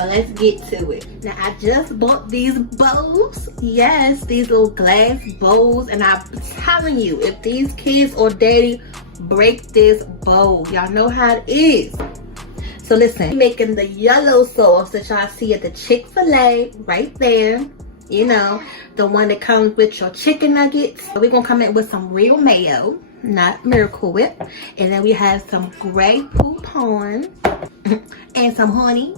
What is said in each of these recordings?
So let's get to it. Now I just bought these bowls. Yes, these little glass bowls. And I'm telling you, if these kids or daddy break this bowl, y'all know how it is. So listen, making the yellow sauce that y'all see at the Chick Fil A right there. You know, the one that comes with your chicken nuggets. We're gonna come in with some real mayo, not Miracle Whip. And then we have some Grey Poupon and some honey.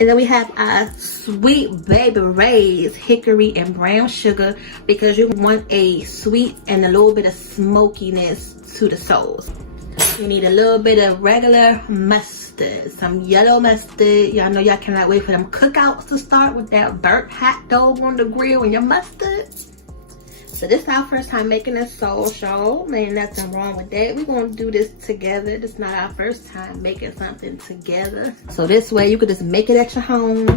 And then we have our Sweet Baby Ray's hickory and brown sugar, because you want a sweet and a little bit of smokiness to the sauce. You need a little bit of regular mustard, some yellow mustard. Y'all know y'all cannot wait for them cookouts to start with that burnt hot dog on the grill and your mustard. So this is our first time making this sauce, y'all. Ain't nothing wrong with that. We're gonna do this together. This is not our first time making something together. So this way you could just make it at your home.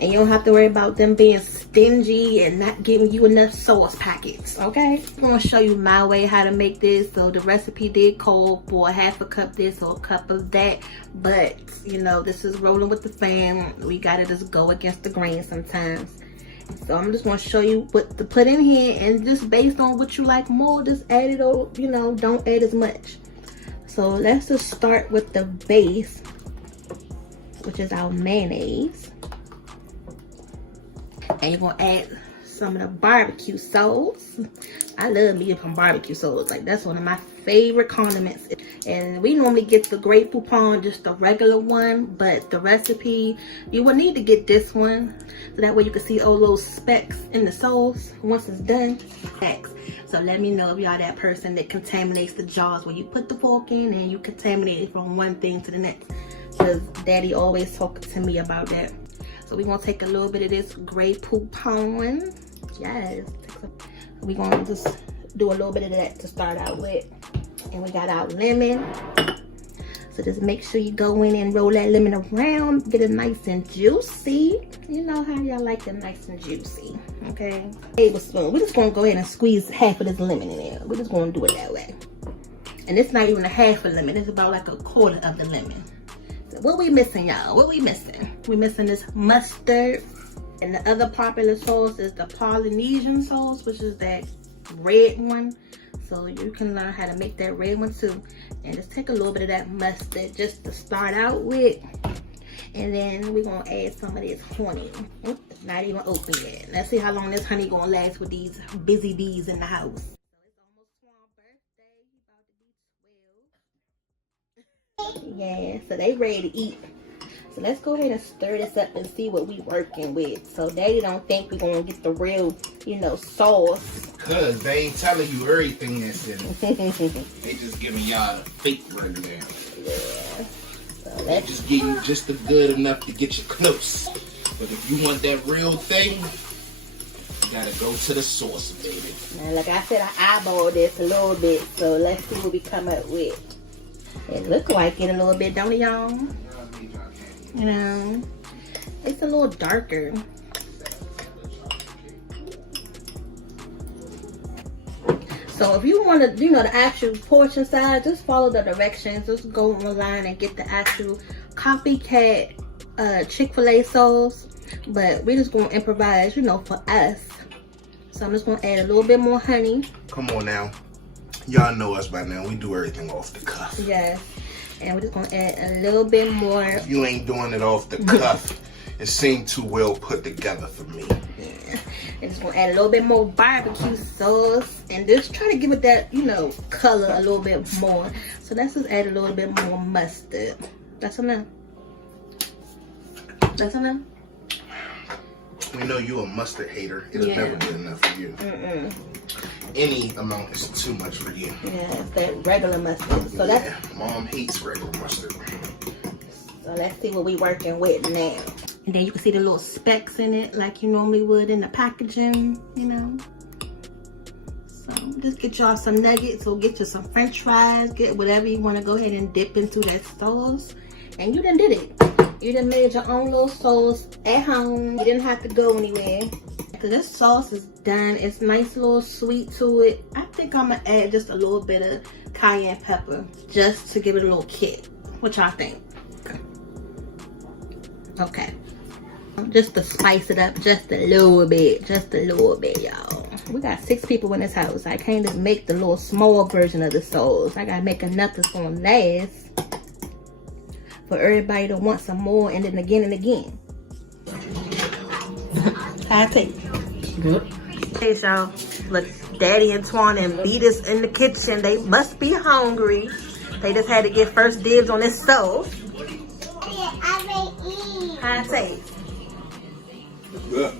And you don't have to worry about them being stingy and not giving you enough sauce packets, okay? I'm gonna show you my way how to make this. So the recipe did call for half a cup this or a cup of that. But, you know, this is rolling with the fam. We gotta just go against the grain sometimes. So I'm just gonna show you what to put in here. And just based on what you like more, just add it or, you know, don't add as much. So let's just start with the base, which is our mayonnaise. And you're gonna add some of the barbecue sauce. I love me some barbecue sauce. Like, that's one of my favorite condiments. And we normally get the Grey Poupon, just the regular one, but the recipe, you will need to get this one, so that way you can see all those specks in the sauce once it's done. So let me know if y'all that person that contaminates the jars when you put the fork in and you contaminate it from one thing to the next, because daddy always talking to me about that. So we're gonna take a little bit of this Grey Poupon. Yes. We're gonna just do a little bit of that to start out with. And we got our lemon. So just make sure you go in and roll that lemon around, get it nice and juicy. You know how y'all like them nice and juicy, okay? Tablespoon. We're just gonna go ahead and squeeze half of this lemon in there. We're just gonna do it that way. And it's not even a half a lemon, it's about like a quarter of the lemon. What we missing, y'all? What we missing? We missing this mustard. And the other popular sauce is the Polynesian sauce, which is that red one. So you can learn how to make that red one too. And just take a little bit of that mustard just to start out with. And then we're gonna add some of this honey. It's not even open yet. Let's see how long this honey gonna last with these busy bees in the house. Yeah, so they ready to eat. So let's go ahead and stir this up and see what we working with. So daddy don't think we're gonna get the real, you know, sauce. Cause they ain't telling you everything that's in it. They just giving y'all a fake regular. Yeah. So they just give you just the good enough to get you close. But if you want that real thing, you gotta go to the sauce, baby. Now, like I said, I eyeballed this a little bit. So let's see what we come up with. It look like it a little bit, don't it, y'all? You know, it's a little darker. So if you want to, you know, the actual portion size, just follow the directions. Just go online and get the actual copycat Chick Fil A sauce. But we're just going to improvise, you know, for us. So I'm just going to add a little bit more honey. Come on now. Y'all know us by now. We do everything off the cuff. Yes. And we're just going to add a little bit more. If you ain't doing it off the cuff, it seemed too well put together for me. Yeah. And just going to add a little bit more barbecue sauce. And just try to give it that, you know, color a little bit more. So let's just add a little bit more mustard. That's enough. That's enough. We know you a mustard hater. It'll never be enough for you. Any amount is too much for you. Yeah, it's that regular mustard. So that's, Mom hates regular mustard. So let's see what we working with now. And then you can see the little specks in it like you normally would in the packaging, you know. So just get y'all some nuggets or get you some french fries. Get whatever you want to go ahead and dip into that sauce. And you done did it. You done made your own little sauce at home. You didn't have to go anywhere. Because this sauce is done. It's nice little sweet to it. I think I'm going to add just a little bit of cayenne pepper just to give it a little kick. What y'all think? Okay. Just to spice it up just a little bit. Just a little bit, y'all. We got 6 people in this house. I can't just make the little small version of the sauce. I gotta make enough that's gonna last for everybody to want some more, and then again and again. How I take? Good. Hey, y'all. Look, Daddy and Twan and Beatus in the kitchen. They must be hungry. They just had to get first dibs on this sauce. How I taste? Good.